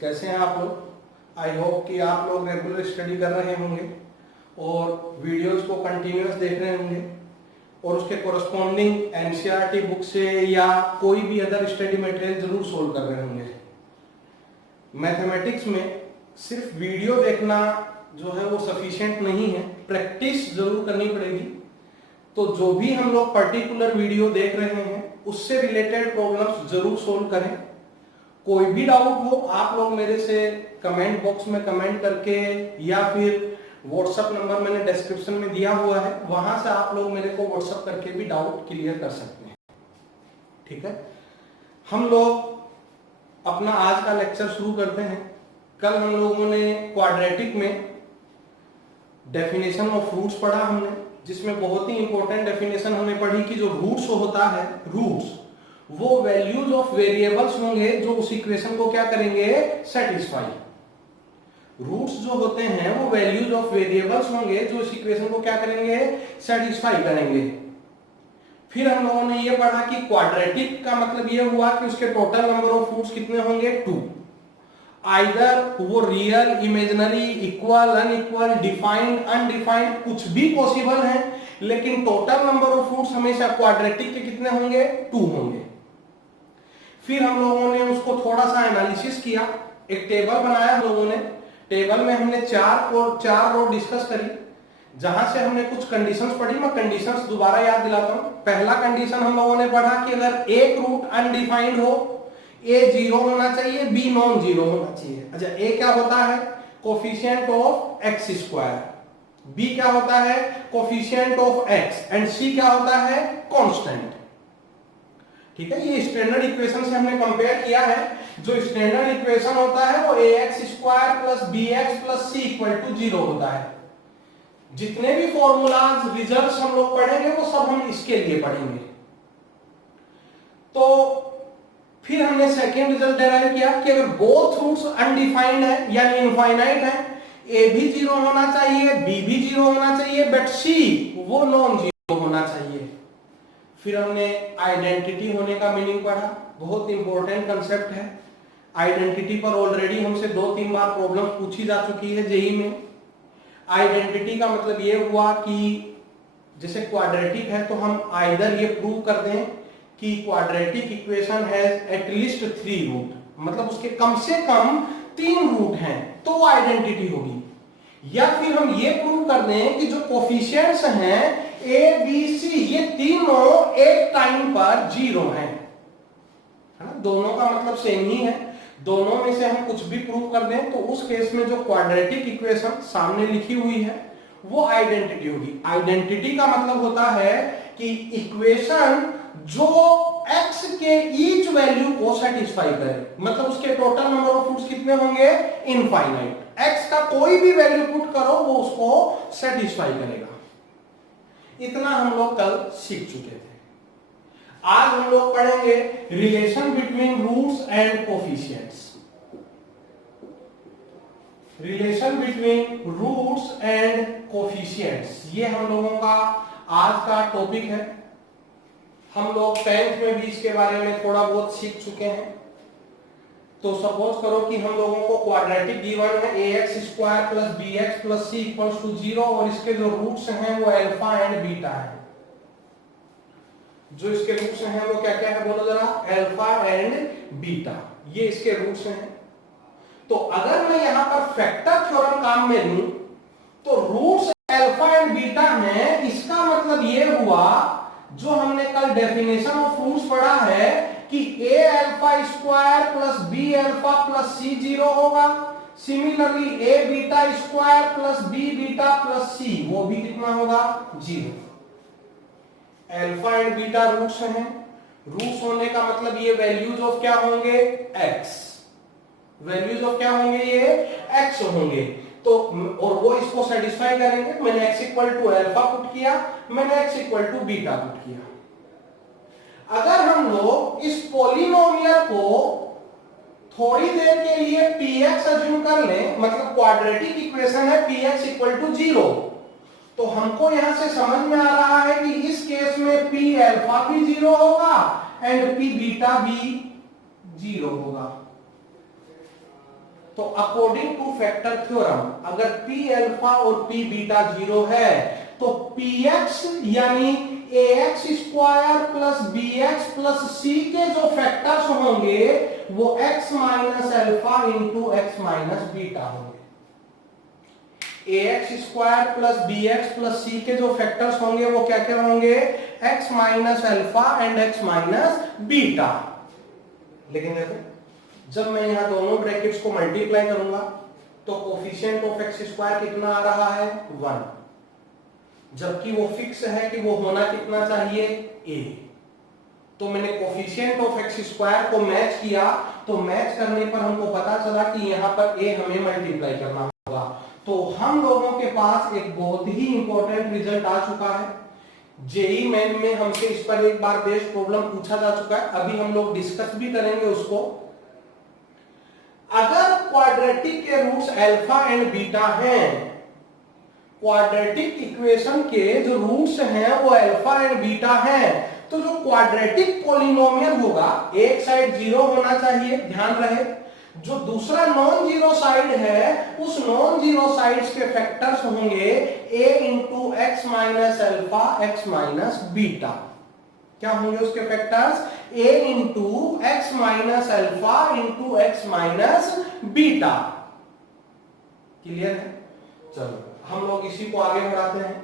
कैसे हैं आप लोग? आई होप कि आप लोग रेगुलर स्टडी कर रहे होंगे और वीडियोस को कंटिन्यूअस देख रहे होंगे और उसके कोरस्पॉन्डिंग एनसीईआरटी बुक से या कोई भी अदर स्टडी मटेरियल जरूर सोल्व कर रहे होंगे। मैथमेटिक्स में सिर्फ वीडियो देखना जो है वो सफिशिएंट नहीं है, प्रैक्टिस जरूर करनी पड़ेगी। तो जो भी हम लोग पर्टिकुलर वीडियो देख रहे हैं उससे रिलेटेड प्रॉब्लम्स जरूर सोल्व करें। कोई भी डाउट हो आप लोग मेरे से कमेंट बॉक्स में कमेंट करके या फिर व्हाट्सएप नंबर मैंने डिस्क्रिप्शन में दिया हुआ है, वहां से आप लोग मेरे को व्हाट्सएप करके भी डाउट क्लियर कर सकते हैं। ठीक है, हम लोग अपना आज का लेक्चर शुरू करते हैं। कल हम लोगों ने क्वाड्रेटिक में डेफिनेशन ऑफ रूट्स पढ़ा हमने, जिसमें बहुत ही इंपॉर्टेंट डेफिनेशन हमने पढ़ी कि जो रूट्स होता है, रूट्स वो वैल्यूज ऑफ वेरिएबल्स होंगे जो उस इक्वेशन को क्या करेंगे, सेटिस्फाई। रूट्स जो होते हैं वो वैल्यूज ऑफ वेरिएबल्स होंगे जो इस इक्वेशन को क्या करेंगे, सेटिस्फाई करेंगे। फिर हम लोगों ने ये पढ़ा कि क्वाड्रेटिक का मतलब ये हुआ कि उसके टोटल नंबर ऑफ रूट्स कितने होंगे, 2। आइदर वो real, imaginary, equal, unequal, defined, undefined कुछ भी पॉसिबल है, लेकिन टोटल नंबर ऑफ रूट्स हमेशा क्वाड्रेटिक के कितने होंगे, 2 होंगे। फिर हम लोगों ने उसको थोड़ा सा एनालिसिस किया, एक टेबल बनाया हम लोगों ने। टेबल में हमने चार रो डिस्कस करी, जहां से हमने कुछ कंडीशंस पढ़ी। मैं कंडीशंस दोबारा याद दिलाता हूं। पहला कंडीशन हम लोगों ने पढ़ा कि अगर एक रूट अनडिफाइंड हो, ए 0 होना चाहिए, बी नॉन 0 होना चाहिए। अच्छा, ए क्या होता है, coefficient of X square, B क्या होता है, coefficient of X, and C क्या होता है, कांस्टेंट। ठीक है, ये स्टैंडर्ड इक्वेशन से हमने कंपेयर किया है। जो स्टैंडर्ड इक्वेशन होता है वो ax square plus bx plus c equal to 0 होता है। जितने भी फॉर्मूलाज, रिजल्ट्स हम लोग पढ़ेंगे वो सब हम इसके लिए पढ़ेंगे। तो फिर हमने सेकेंड रिजल्ट डेराइव किया कि अगर बोथ रूट्स अनडिफाइंड है यानी इनफाइनाइट है, a भी 0 होना चाहिए, b भी 0 होना चाहिए, बट c वो नॉन 0 होना चाहिए। फिर हमने आइडेंटिटी होने का मीनिंग पढ़ा, बहुत इंपॉर्टेंट कंसेप्ट है। आइडेंटिटी पर ऑलरेडी हमसे 2-3 बार प्रॉब्लम पूछी जा चुकी है जेईई में। आइडेंटिटी का मतलब ये हुआ कि जैसे क्वाड्रेटिक है तो हम आइदर ये प्रूव कर दें कि quadratic equation has at least 3 root, मतलब उसके कम से कम 3 रूट हैं, तो वो आइडेंटिटी होगी। या फिर हम ये प्रूव कर दें कि जो कोफिशिएंट्स हैं ए बी सी ये तीनों एक टाइम पर 0 हैं, है ना, दोनों का मतलब सेम ही है। दोनों में से हम कुछ भी प्रूव कर दें तो उस केस में जो क्वाड्रेटिक इक्वेशन सामने लिखी हुई है वो आइडेंटिटी होगी। आइडेंटिटी का मतलब होता है कि इक्वेशन जो x के ईच वैल्यू को सेटिस्फाई करे, मतलब उसके टोटल नंबर ऑफ रूट्स कितने होंगे, इनफाइनाइट। x का कोई भी वैल्यू पुट करो वो उसको सेटिस्फाई करेगा। इतना हम लोग कल सीख चुके थे। आज हम लोग पढ़ेंगे relation between roots and coefficients. Relation between roots and coefficients, ये हम लोगों का आज का टॉपिक है। हम लोग 10th में भी इसके बारे में थोड़ा बहुत सीख चुके हैं। तो सपोज करो कि हम लोगों को क्वाड्रेटिक गिवन है ax square plus bx plus c equals to 0 और इसके जो रूट्स हैं वो अल्फा एंड बीटा है। जो इसके रूट्स हैं वो क्या क्या है बोलो जरा, अल्फा एंड बीटा, ये इसके रूट्स हैं। तो अगर मैं यहां पर फैक्टर थ्योरम काम में लूं तो रूट्स अल्फा एंड बीटा हैं, इसका मतलब ये हुआ जो हमने कल डेफिनेशन ऑफ रूट्स पढ़ा है कि a alpha square plus b alpha plus c 0 होगा। Similarly a beta square plus b beta plus c वो भी कितना होगा, 0। अल्फा एंड बीटा रूट्स हैं। रूट्स होने का मतलब ये वैल्यूज ऑफ क्या होंगे, x। वैल्यूज ऑफ क्या होंगे, ये x होंगे। तो और वो इसको सेटिस्फाई करेंगे। मैंने x equal to alpha put किया, मैंने x equal to beta put किया। अगर हम लोग इस पॉलिनोमियल को थोड़ी देर के लिए px अज्यूम कर लें, मतलब क्वाड्रेटिक इक्वेशन है px इक्वल टू 0, तो हमको यहां से समझ में आ रहा है कि इस केस में p अल्फा भी 0 होगा एंड p बीटा भी 0 होगा। तो अकॉर्डिंग टू फैक्टर थ्योरम अगर पी अल्फा और पी बीटा 0 है तो px यानी ax square plus bx plus c के जो फैक्टर्स होंगे वो x minus alpha into x minus beta होंगे। ax square plus bx plus c के जो फैक्टर्स होंगे वो क्या क्या होंगे, x minus alpha and x minus beta. लेकिन देखो जब मैं यहां दोनों ब्रैकेट्स को मल्टीप्लाई करूंगा तो कोफिशिएंट ऑफ एक्स स्क्वायर कितना आ रहा है 1, जबकि वो फिक्स है कि वो होना कितना चाहिए a। तो मैंने कोफिशिएंट ऑफ एक्स स्क्वायर को मैच किया, तो मैच करने पर हमको पता चला कि यहां पर a हमें मल्टीप्लाई करना होगा। तो हम लोगों के पास एक बहुत ही इंपॉर्टेंट रिजल्ट आ चुका है। जेई मेन में हमसे इस पर एक बार बेस्ड प्रॉब्लम पूछा जा चुका है, अभी हम लोग डिस्कस भी करेंगे उसको। अगर क्वाड्रेटिक के रूट्स अल्फा एंड बीटा हैं, क्वाड्रेटिक इक्वेशन के जो रूट्स हैं वो अल्फा एंड बीटा हैं, तो जो क्वाड्रेटिक पॉलिनोमियल होगा एक साइड 0 होना चाहिए, ध्यान रहे। जो दूसरा नॉन जीरो साइड है उस नॉन जीरो साइड्स के फैक्टर्स होंगे a into x minus alpha x minus beta. क्या होंगे उसके factors, a into x minus alpha into x minus beta. Clear है? चलो हम लोग इसी को आगे बढ़ाते हैं।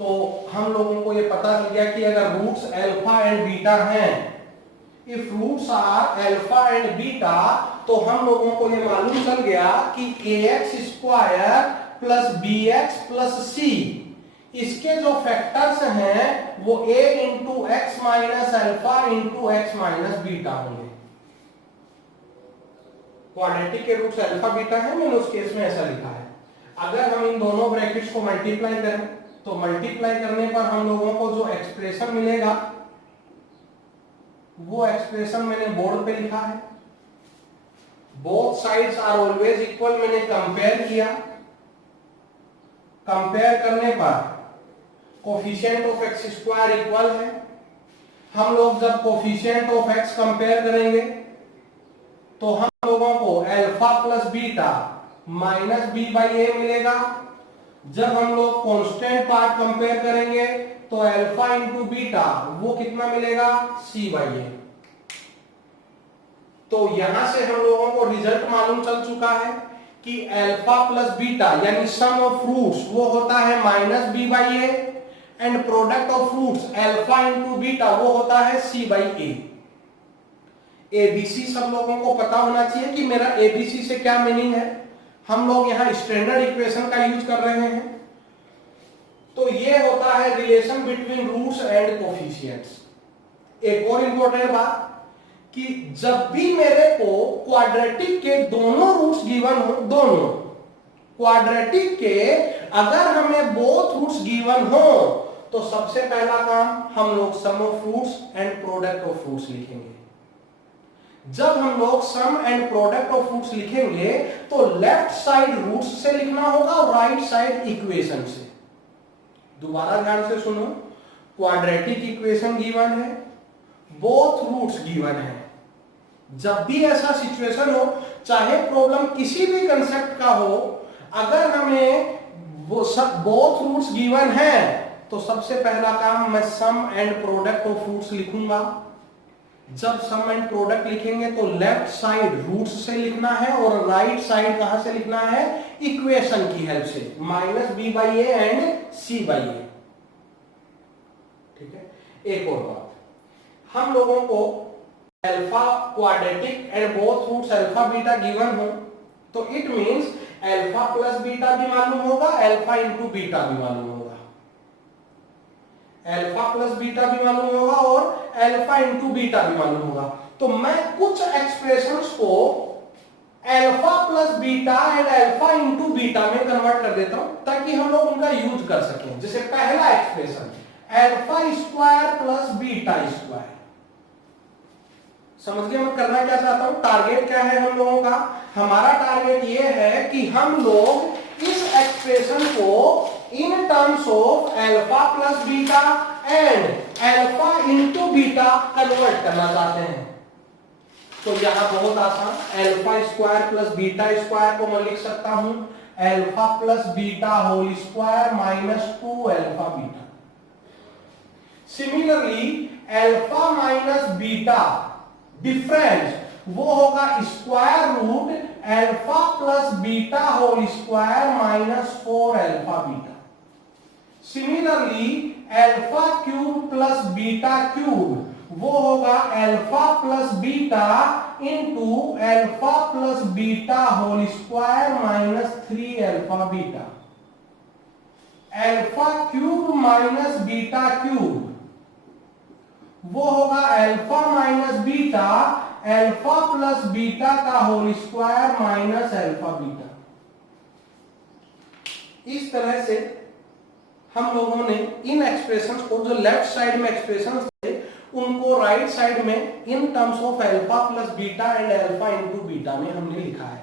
तो हम लोगों को ये पता चल गया कि अगर रूट्स अल्फा एंड बीटा हैं, if roots are alpha and beta, तो हम लोगों को ये मालूम चल गया कि ax square plus bx plus c इसके जो फैक्टर्स हैं वो a into x minus alpha into x minus beta होंगे। क्वाड्रेटिक के रूट्स अल्फा बीटा है, मैंने उस केस में ऐसा लिखा है। अगर हम इन दोनों ब्रैकेट्स को मल्टीप्लाई करें तो मल्टीप्लाई करने पर हम लोगों को जो एक्सप्रेशन मिलेगा वो एक्सप्रेशन मैंने बोर्ड पे लिखा है। Both sides are always equal, मैंने कंपेयर किया। कंपेयर करने पर coefficient of X square equal है। हम लोग जब कोफिशिएंट ऑफ एक्स कंपेयर करेंगे तो हम लोगों को alpha plus beta minus B by a मिलेगा। जब हम लोग कांस्टेंट पार्ट कंपेयर करेंगे तो अल्फा इंटू बीटा वो कितना मिलेगा, सी बाई ए। तो यहां से हम लोगों को रिजल्ट मालूम चल चुका है कि अल्फा प्लस बीटा यानी सम ऑफ रूट्स वो होता है minus B by A, and product of roots alpha into beta वो होता है सी बाई ए। एबीसी सब लोगों को पता होना चाहिए कि मेरा एबीसी से क्या मीनिंग है। हम लोग यहां स्टैंडर्ड इक्वेशन का यूज कर रहे हैं। तो ये होता है relation between roots and coefficients. एक और इंपॉर्टेंट बात कि जब भी मेरे को क्वाड्रेटिक के दोनों रूट्स गिवन हो, दोनों क्वाड्रेटिक के अगर हमें बोथ रूट्स गिवन हो तो सबसे पहला काम हम लोग sum of roots and product of roots लिखेंगे। जब हम लोग sum and product of roots लिखेंगे तो लेफ्ट साइड रूट्स से लिखना होगा और राइट साइड इक्वेशन से। दोबारा ध्यान से सुनो, क्वाड्रेटिक इक्वेशन गिवन है, बोथ रूट्स गिवन है। जब भी ऐसा सिचुएशन हो, चाहे प्रॉब्लम किसी भी कंसेप्ट का हो, अगर हमें बोथ रूट्स गिवन है तो सबसे पहला काम मैं सम एंड प्रोडक्ट ऑफ रूट्स लिखूंगा। जब सम एंड प्रोडक्ट लिखेंगे तो लेफ्ट साइड रूट्स से लिखना है और राइट साइड कहां से लिखना है, इक्वेशन की हेल्प से, minus B by A and c by a. ठीक है। एक और बात, हम लोगों को alpha quadratic and both roots alpha beta given हो तो it means alpha plus beta भी मालूम होगा, अल्फा इंटू बीटा भी मालूम होगा, अल्फा प्लस बीटा भी मालूम होगा और अल्फा इंटू बीटा भी मालूम होगा। तो मैं कुछ एक्सप्रेशंस को alpha plus beta and alpha into beta में कन्वर्ट कर देता हूं ताकि हम लोग उनका यूज कर सकें। जैसे पहला expression alpha square plus beta square, समझ गए मैं करना क्या चाहता हूं, टारगेट क्या है हम लोगों का। हमारा टारगेट ये है कि हम लोग इस एक्सप्रेशन को in terms of alpha plus beta and alpha into beta convert करना चाहते हैं। तो यहाँ बहुत आसान, alpha square plus beta square को मैं लिख सकता हूं alpha plus beta whole square minus 2 alpha beta. Similarly alpha minus beta difference वो होगा square root alpha plus beta whole square minus 4 alpha beta. Similarly alpha cube plus beta cube वो होगा alpha plus beta into alpha plus beta whole square minus 3 alpha beta. Alpha cube minus beta cube वो होगा alpha minus beta alpha plus beta का whole square minus alpha beta. इस तरह से हम लोगों ने इन एक्सप्रेशंस को, जो लेफ्ट साइड में एक्सप्रेशंस थे, उनको राइट साइड में इन terms of alpha plus beta and alpha into beta में हमने लिखा है।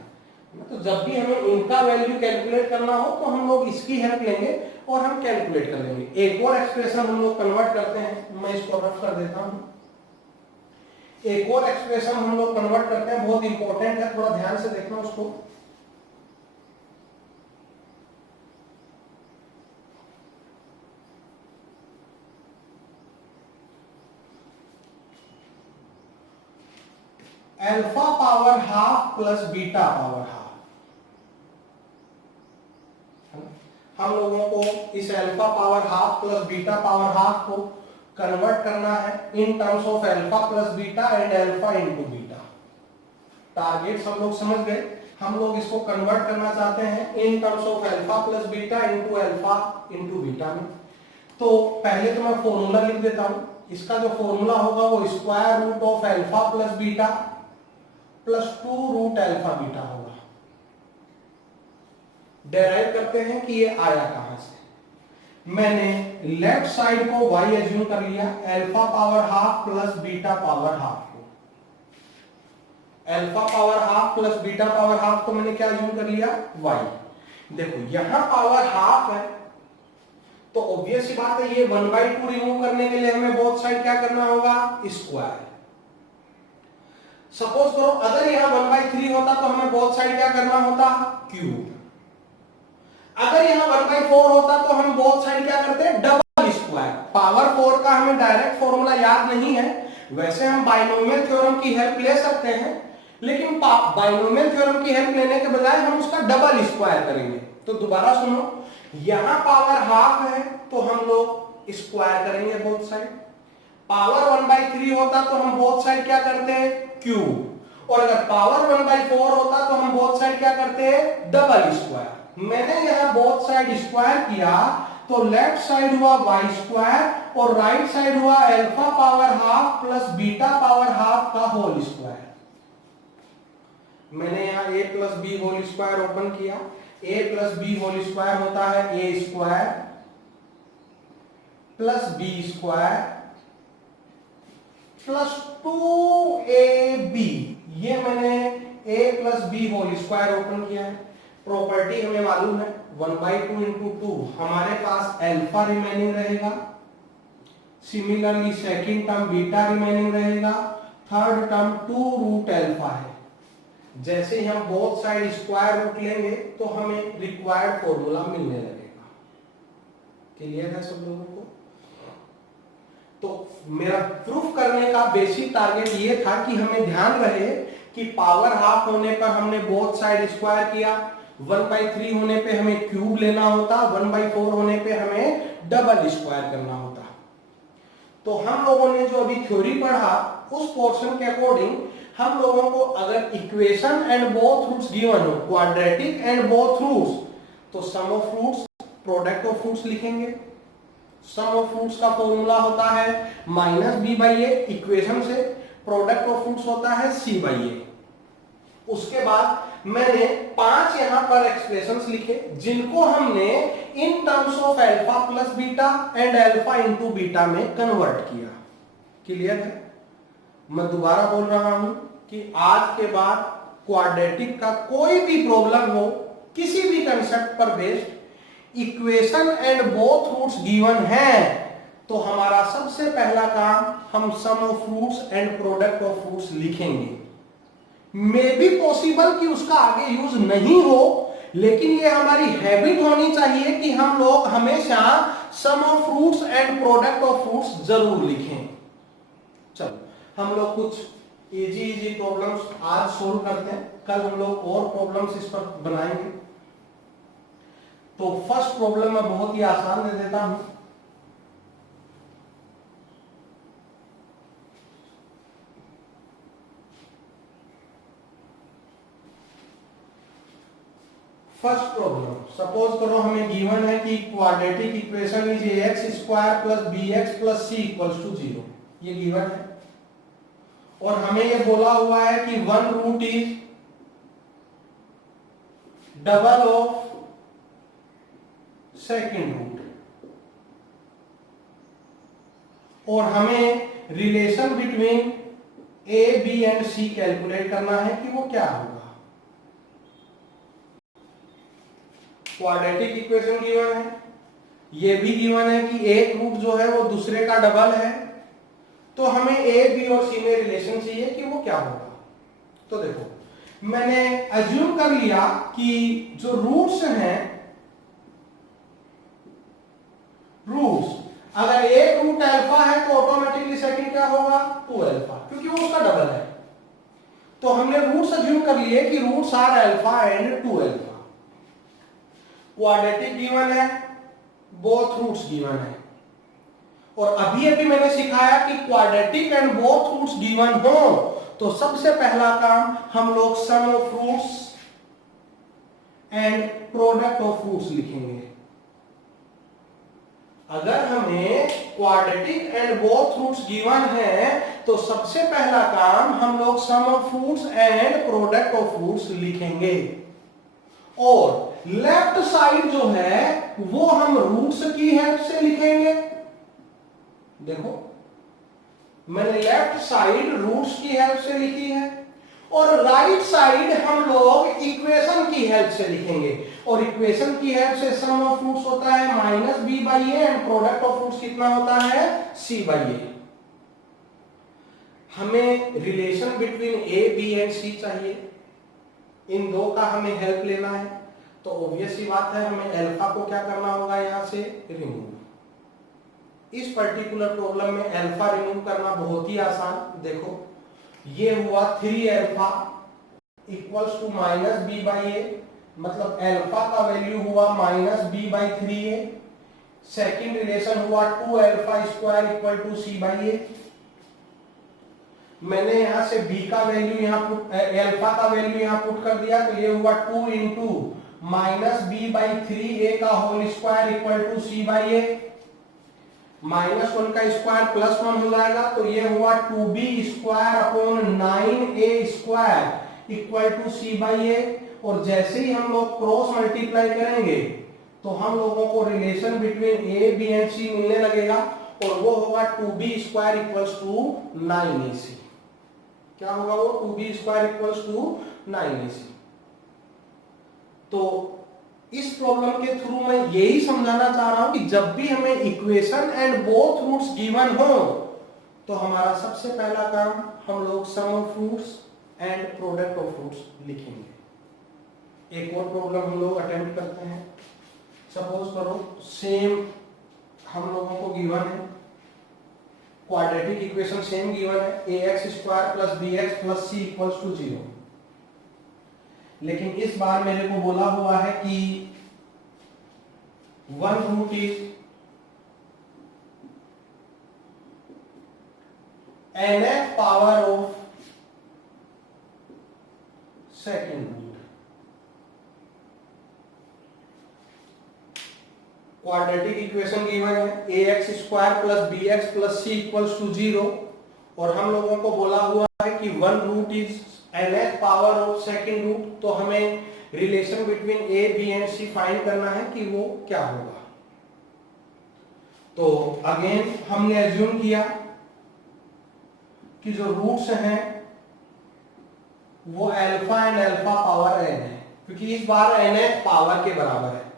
तो जब भी हमें इनका वैल्यू कैलकुलेट करना हो तो हम लोग इसकी हेल्प लेंगे और हम कैलकुलेट कर लेंगे। एक और एक्सप्रेशन हम लोग कन्वर्ट करते हैं, मैं इसको रफ कर देता हूं। एक और एक्सप्रेशन हम लोग कन्वर्ट करते हैं, बहुत इंपॉर्टेंट है, थोड़ा ध्यान से देखना उसको। Alpha power half plus beta power half. हम लोगों को इस alpha power half plus beta power half को कन्वर्ट करना है in terms of alpha plus beta and alpha into beta. Targets हम लोग समझ गए। हम लोग इसको कन्वर्ट करना चाहते हैं इन terms of alpha plus beta into alpha into beta में। तो पहले तो मैं फॉर्मूला लिख देता हूं। इसका जो फॉर्मूला होगा वो square root of alpha plus beta plus 2 root alpha beta होगा। डेराइव करते हैं कि ये आया कहां से। मैंने लेफ्ट साइड को y एज्यूम कर लिया, alpha power half plus beta power half को। Alpha power half plus beta power half को मैंने क्या एज्यूम कर लिया, y। देखो यहां पावर हाफ है तो ऑब्वियस सी बात है ये 1/2 रिमूव करने के लिए हमें बोथ साइड क्या करना होगा, स्क्वायर। सपोज करो अगर यहां 1/3 होता तो हमें बोथ साइड क्या करना होता, क्यूब। अगर यहां 1/4 होता तो हम बोथ साइड क्या करते हैं, डबल स्क्वायर। पावर 4 का हमें डायरेक्ट फॉर्मूला याद नहीं है, वैसे हम बाइनोमियल थ्योरम की हेल्प ले सकते हैं, लेकिन बाइनोमियल थ्योरम की हेल्प लेने के बजाय हम उसका डबल स्क्वायर करेंगे। तो दोबारा सुनो, यहां पावर हाफ है तो हम लोग स्क्वायर करेंगे बोथ साइड। पावर 1/3 होता तो हम बोथ साइड क्या करते हैं, क्यूब। और अगर पावर 1/4 होता तो हम बोथ साइड क्या करते हैं, डबल स्क्वायर। मैंने यहां बोथ साइड स्क्वायर किया तो लेफ्ट साइड हुआ y स्क्वायर और राइट साइड हुआ alpha power half plus beta power half का होल स्क्वायर। मैंने यहां a plus B whole square open किया। a plus B whole square होता है a square plus B square plus 2ab। ये मैंने a plus B whole square open किया है। प्रॉपर्टी हमें मालूम है 1/2 इंटू 2 हमारे पास अल्फा रिमेनिंग रहेगा। Similarly second term beta remaining रहेगा। थर्ड टर्म 2 रूट अल्फा है। जैसे ही हम बोथ साइड स्क्वायर रूट लेंगे तो हमें रिक्वायर्ड फॉर्मूला मिलने लगेगा। क्लियर है सब लोगों को? तो मेरा प्रूफ करने का बेसिक टारगेट ये था कि हमें ध्यान रहे कि पावर हाफ होने पर हमने बोथ साइड स्क्वायर किया, 1/3 होने पे हमें क्यूब लेना होता, 1/4 होने पे हमें डबल स्क्वायर करना होता। तो हम लोगों ने जो अभी थ्योरी पढ़ा उस पोर्शन के अकॉर्डिंग हम लोगों को अगर equation and both roots given हो, क्वाड्रेटिक एंड बोथ रूट्स, तो sum of roots product of roots लिखेंगे। सम ऑफ रूट्स का फॉर्मूला होता है -b/a इक्वेशन से, प्रोडक्ट ऑफ रूट्स होता है c/a। उसके बाद मैंने 5 यहां पर एक्सप्रेशंस लिखे जिनको हमने इन terms of alpha plus beta and alpha into beta में कन्वर्ट किया। क्लियर है? मैं दोबारा बोल रहा हूं कि आज के बाद क्वाड्रेटिक का कोई भी प्रॉब्लम हो, किसी भी कंसेप्ट पर based, equation and both roots given है तो हमारा सबसे पहला काम हम sum of roots and product of roots लिखेंगे। मे बी पॉसिबल कि उसका आगे यूज नहीं हो, लेकिन ये हमारी हैबिट होनी चाहिए कि हम लोग हमेशा sum of roots and product of roots जरूर लिखें। चलो हम लोग कुछ इजी इजी प्रॉब्लम्स आज सोल्व करते हैं, कल हम लोग और प्रॉब्लम्स इस पर बनाएंगे। तो फर्स्ट प्रॉब्लम मैं बहुत ही आसान दे देता हूं। फर्स्ट प्रॉब्लम, सपोज करो हमें गिवन है कि quadratic equation is ax square plus bx plus c equals to 0। ये गिवन है और हमें ये बोला हुआ है कि one root is double of second root, और हमें relation between a b and c calculate करना है कि वो क्या होगा। क्वाड्रेटिक इक्वेशन गिवन है, ये भी गिवन है कि एक रूट जो है वो दूसरे का डबल है, तो हमें ए बी और सी में रिलेशन चाहिए कि वो क्या होगा। तो देखो मैंने अज्यूम कर लिया कि जो रूट्स हैं, रूट्स अगर एक रूट अल्फा है तो ऑटोमेटिकली सेकंड क्या होगा 2 अल्फा, क्योंकि वो उसका डबल है। तो हमने रूट्स अज्यूम कर लिए कि roots are alpha and 2 alpha. Quadratic given है, बोथ रूट्स गिवन है, और अभी अभी मैंने सिखाया कि quadratic and both roots given हो तो सबसे पहला काम हम लोग sum of roots and product of roots लिखेंगे। अगर हमें quadratic and both roots given है तो सबसे पहला काम हम लोग sum of roots and product of roots लिखेंगे, और लेफ्ट साइड जो है वो हम रूट्स की हेल्प से लिखेंगे। देखो मैंने लेफ्ट साइड रूट्स की हेल्प से लिखी है, और राइट साइड हम लोग इक्वेशन की हेल्प से लिखेंगे, और इक्वेशन की हेल्प से सम ऑफ रूट्स होता है minus B by A and product of roots कितना होता है सी बाई ए। हमें relation between A B and c चाहिए, इन दो का हमें हेल्प लेना है, तो ऑब्वियस सी बात है हमें अल्फा को क्या करना होगा यहां से रिमूव। इस पर्टिकुलर प्रॉब्लम में अल्फा रिमूव करना बहुत ही आसान। देखो ये हुआ 3 alpha equals to minus B by a, मतलब अल्फा का वैल्यू हुआ minus B by 3a। Second relation हुआ 2 alpha square equal to C by a. मैंने यहां से b का वैल्यू यहाँ पुट, अल्फा का वैल्यू यहाँ पुट कर दिया, तो ये हुआ 2 into minus B by 3a का whole square equal to C by A. Minus 1 का स्क्वायर प्लस 1 हो जाएगा, तो ये हुआ 2b square upon 9a square equal to C by a. और जैसे ही हम लोग क्रॉस मल्टीप्लाई करेंगे तो हम लोगों को relation between A B and c मिलने लगेगा, और वो होगा 2b square equals to 9ac। क्या होगा वो 2b square equals to 9ac। तो इस प्रॉब्लम के थ्रू मैं यही समझाना चाह रहा हूं कि जब भी हमें equation and both roots given हो तो हमारा सबसे पहला काम हम लोग sum of roots and product of roots लिखेंगे। एक और प्रॉब्लम हम लोग अटेम्प्ट करते हैं। सपोज करो सेम हम लोगों को गिवन है, क्वाड्रेटिक इक्वेशन सेम गिवन है ax square plus bx plus c equals to 0। लेकिन इस बार मेरे को बोला हुआ है कि one root is nth power of second root. Quadratic equation given है ax square plus bx plus c equals to 0, और हम लोगों को बोला हुआ है कि one root is nth power of second root, तो हमें relation between A B and C find करना है कि वो क्या होगा। तो अगेन हमने एज्यूम किया कि जो रूट्स हैं वो alpha and alpha power n है, क्योंकि इस बार nth पावर के बराबर है।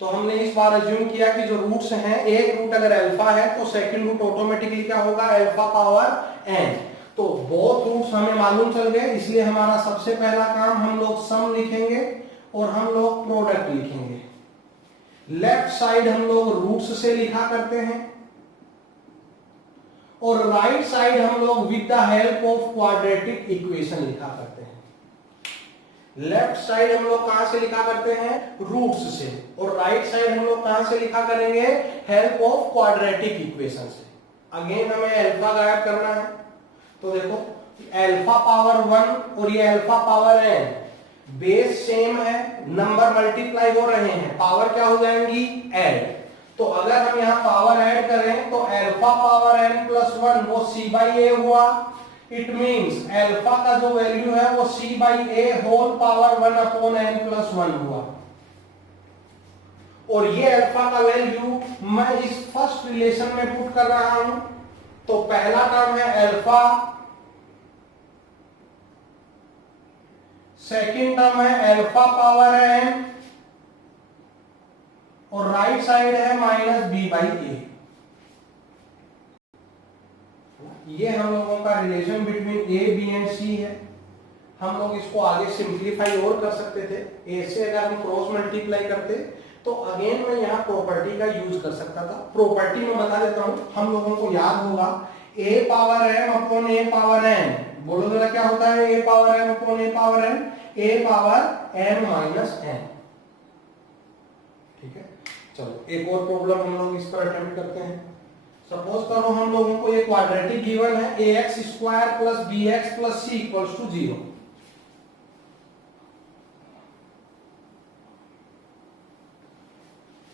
तो हमने इस बार एज्यूम किया कि जो रूट्स हैं, एक रूट अगर अल्फा है तो सेकंड रूट ऑटोमेटिकली क्या होगा अल्फा पावर n। तो बोथ रूट्स हमें मालूम चल गए, इसलिए हमारा सबसे पहला काम हम लोग सम लिखेंगे और हम लोग प्रोडक्ट लिखेंगे। लेफ्ट साइड हम लोग रूट्स से लिखा करते हैं और राइट साइड हम लोग with the help of quadratic equation लिखा करते हैं। लेफ्ट साइड हम लोग कहां से लिखा करते हैं? रूट्स से, और राइट साइड हम लोग कहां से लिखा करेंगे? हेल्प ऑफ क्वाड्रेटिक इक्वेशन से। अगेन हमें अल्फा गायब करना है, तो देखो अल्फा पावर 1 और ये alpha power n, base same है, नंबर मल्टीप्लाई हो रहे हैं, पावर क्या हो जाएंगी? ऐड। तो अगर हम यहाँ पावर ऐड करें तो अल्फा पावर n प्लस 1 वो c बाई ए हुआ। इट मीन्स अल्फा का जो वैल्यू है वो c by A whole power 1 upon n plus 1 हुआ। और ये अल्फा का वैल्यू मैं इस फर्स्ट रिलेशन में पुट कर रहा हूं। तो पहला टर्म है अल्फा, सेकेंड टर्म है अल्फा पावर n और राइट साइड है माइनस बी बाई ए। ये हम लोगों का relation between A B and c है। हम लोग इसको आगे सिंप्लीफाई और कर सकते थे। ए से अगर हम क्रॉस मल्टीप्लाई करते तो अगेन मैं यहाँ प्रॉपर्टी का यूज कर सकता था। प्रॉपर्टी में बता देता हूं, हम लोगों को याद होगा ए पावर एम अपॉन ए पावर एन। बोलो जरा क्या होता है ए पावर एम अपॉन ए पावर एन? ए पावर एम माइनस एन। ठीक है, चलो एक और प्रॉब्लम हम लोग इस पर अटेम्प्ट करते हैं। सपोज करो हम लोगों को ये क्वाड्रेटिक गिवन है a x square plus b x plus c equals to 0।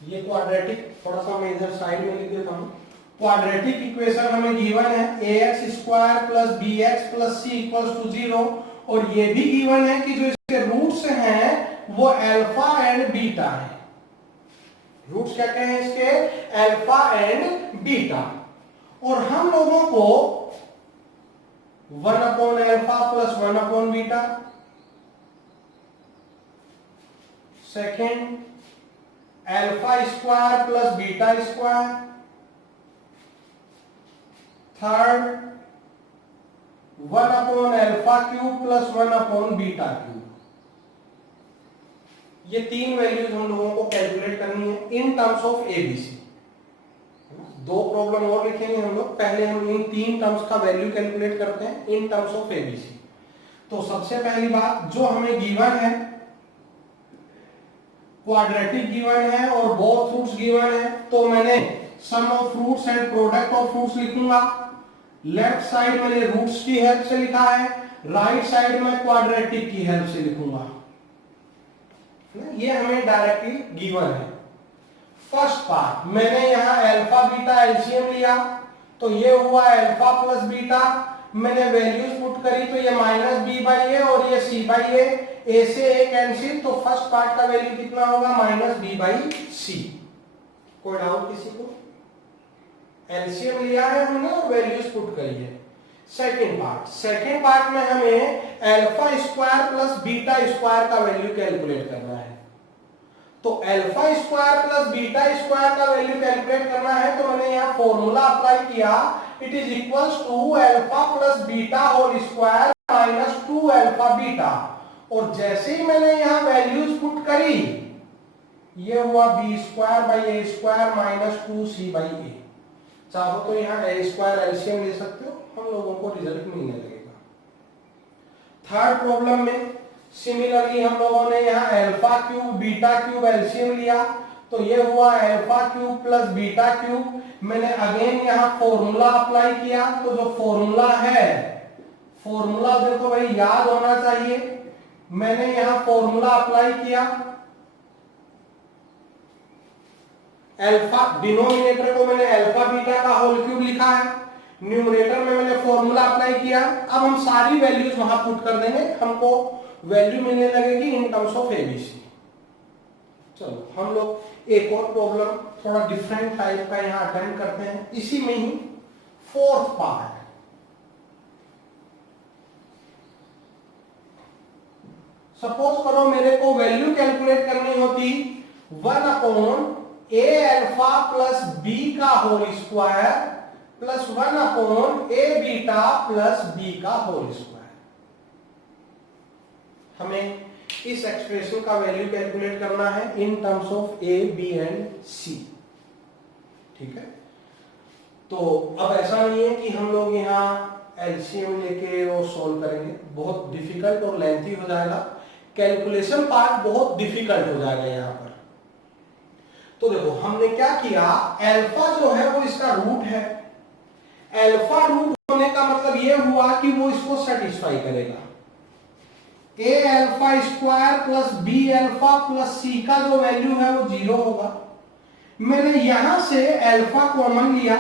ये क्वाड्रेटिक, थोड़ा सा मैं इधर साइड में लिख देता हूं। क्वाड्रेटिक इक्वेशन हमें गिवन है a x square plus b x plus c equals to 0, और ये भी गिवन है कि जो इसके रूट्स हैं वो अल्फा एंड बीटा है। रूट्स क्या क्या हैं इसके? Alpha and beta. और हम लोगों को 1 upon alpha plus 1 upon beta, second alpha square plus beta square, third 1 upon alpha cube plus 1 upon beta cube. ये तीन वैल्यूज हम लोगों को कैलकुलेट करनी है इन टर्म्स ऑफ एबीसी। दो प्रॉब्लम और लिखेंगे हम लोग, पहले हम इन तीन टर्म्स का वैल्यू कैलकुलेट करते हैं इन टर्म्स ऑफ एबीसी। तो सबसे पहली बात जो हमें गिवन है, क्वाड्रेटिक गिवन है और बोथ रूट्स गिवन है, तो मैंने sum of roots and product of roots लिखूंगा। लेफ्ट साइड मैंने रूट्स की हेल्प से लिखा है, राइट साइड में क्वाड्रेटिक की हेल्प से लिखूंगा। ये हमें डायरेक्टली गिवन है। फर्स्ट पार्ट मैंने यहां अल्फा बीटा एलसीएम लिया, तो ये हुआ अल्फा प्लस बीटा। मैंने वैल्यूज पुट करी तो ये माइनस बी बाई ए और ये सी बाई ए से ए कैंसिल, तो फर्स्ट पार्ट का वैल्यू कितना होगा? माइनस बी बाई सी। कोई डाउट किसी को? एलसीएम लिया है हमने और वैल्यूज पुट करी है। सेकेंड पार्ट में हमें alpha square plus beta square का वैल्यू कैलकुलेट करना है। तो alpha square plus beta square का वैल्यू कैलकुलेट करना है, तो मैंने यहाँ फॉर्मूला अप्लाई किया, it is equals to alpha plus beta whole square minus 2 alpha beta. और जैसे ही मैंने यहाँ वैल्यूज पुट करी, ये हुआ b square by a square minus 2c by a. चाहो तो यहाँ ए स्क्वायर एलसीएम ले सकते हो, हम लोगों को रिजल्ट मिलने लगेगा। थर्ड प्रॉब्लम में सिमिलरली हम लोगों ने यहाँ alpha cube beta cube LCM लिया, तो ये हुआ alpha cube plus beta cube. मैंने अगेन यहाँ फॉर्मूला अप्लाई किया, तो जो फॉर्मूला है, फॉर्मूला देखो भाई याद होना चाहिए। मैंने यहाँ फॉर्मूला अप्लाई किया, अल्फा डिनोमिनेटर को मैंने अल्फा बीटा का होल क्यूब लिखा है, न्यूमरेटर में मैंने फॉर्मूला अप्लाई किया। अब हम सारी वैल्यूज वहां पुट कर देंगे, हमको वैल्यू मिलने लगेगी इन टर्म्स ऑफ एबीसी। चलो हम लोग एक और प्रॉब्लम थोड़ा डिफरेंट टाइप का यहां अटेम्प्ट करते हैं, इसी में ही फोर्थ पार्ट। सपोज करो मेरे को वैल्यू कैलकुलेट करनी होती 1 upon a alpha plus B का whole square plus 1 upon a beta plus B का होल स्क्वायर। हमें इस एक्सप्रेशन का वैल्यू कैलकुलेट करना है in terms of A B and c. ठीक है, तो अब ऐसा नहीं है कि हम लोग यहाँ एलसीएम लेके वो सोल्व करेंगे, बहुत डिफिकल्ट और लेंथी हो जाएगा, कैलकुलेशन पार्ट बहुत डिफिकल्ट हो जाएगा यहाँ पर। तो देखो हमने क्या किया, अल्फा जो है वो इसका रूट है, अल्फा रूट होने का मतलब ये हुआ कि वो इसको सेटिस्फाई करेगा। A alpha square plus b alpha plus c का जो वैल्यू है वो 0 होगा। मैंने यहां से अल्फा कॉमन लिया,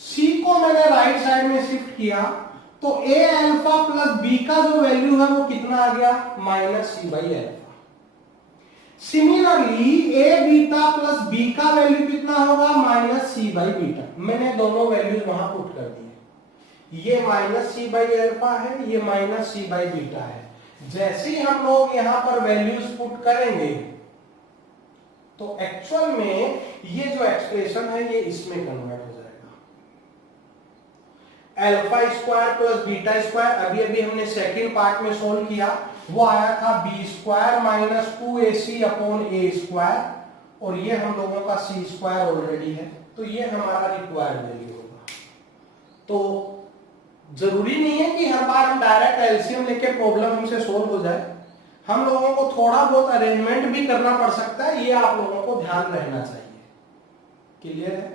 सी को मैंने राइट साइड में शिफ्ट किया, तो ए अल्फा प्लस बी का जो वैल्यू है वो कितना आ गया, minus C by alpha. Similarly A beta plus B का वैल्यू कितना होगा, माइनस सी बाई बीटा। मैंने दोनों वैल्यूज वहां पुट कर दिए, ये माइनस सी बाई अल्फा है, ये माइनस सी बाई बीटा है। जैसे ही हम लोग यहां पर वैल्यूज पुट करेंगे तो एक्चुअल में ये जो एक्सप्रेशन है ये इसमें कन्वर्ट हो जाएगा। Alpha square plus beta square अभी अभी हमने सेकंड पार्ट में सोल्व किया, वो आया था b square minus 2ac upon a square, और ये हम लोगों का सी स्क्वायर ऑलरेडी है, तो ये हमारा रिक्वायर्ड वैल्यू होगा। तो जरूरी नहीं है कि हर बार हम डायरेक्ट एलसीएम लेके प्रॉब्लम हमसे सोल्व हो जाए, हम लोगों को थोड़ा बहुत अरेंजमेंट भी करना पड़ सकता है, ये आप लोगों को ध्यान रहना चाहिए। क्लियर है?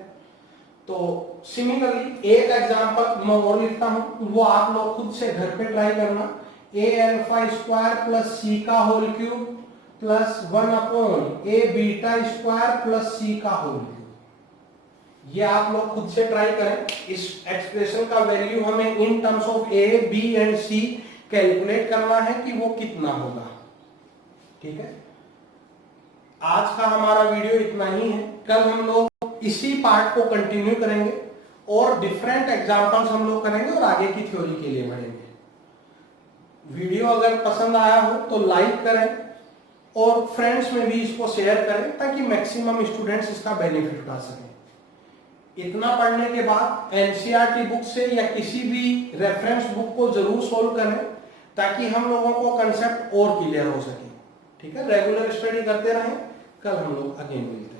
तो सिमिलरली एक एग्जांपल मैं और लिखता हूं, वो आप लोग खुद से घर पे ट्राई करना। ए अल्फा स्क्वायर प्लस सी का whole cube plus 1 upon a beta square plus c का होल क्यूब, ये आप लोग खुद से ट्राई करें। इस एक्सप्रेशन का वैल्यू हमें in terms of A B and C calculate करना है कि वो कितना होगा। ठीक है, आज का हमारा वीडियो इतना ही है। कल हम लोग इसी पार्ट को कंटिन्यू करेंगे और डिफरेंट एग्जांपल्स हम लोग करेंगे और आगे की थ्योरी के लिए बढ़ेंगे। वीडियो अगर पसंद आया हो तो लाइक करें और फ्रेंड्स में भी इसको शेयर करें ताकि मैक्सिमम स्टूडेंट्स इसका बेनिफिट उठा सकें। इतना पढ़ने के बाद एनसीईआरटी बुक से या किसी भी रेफरेंस बुक को जरूर सोल्व करें ताकि हम लोगों को कंसेप्ट और क्लियर हो सके। ठीक है, रेगुलर स्टडी करते रहें। कल हम लोग अगेन मिलेंगे।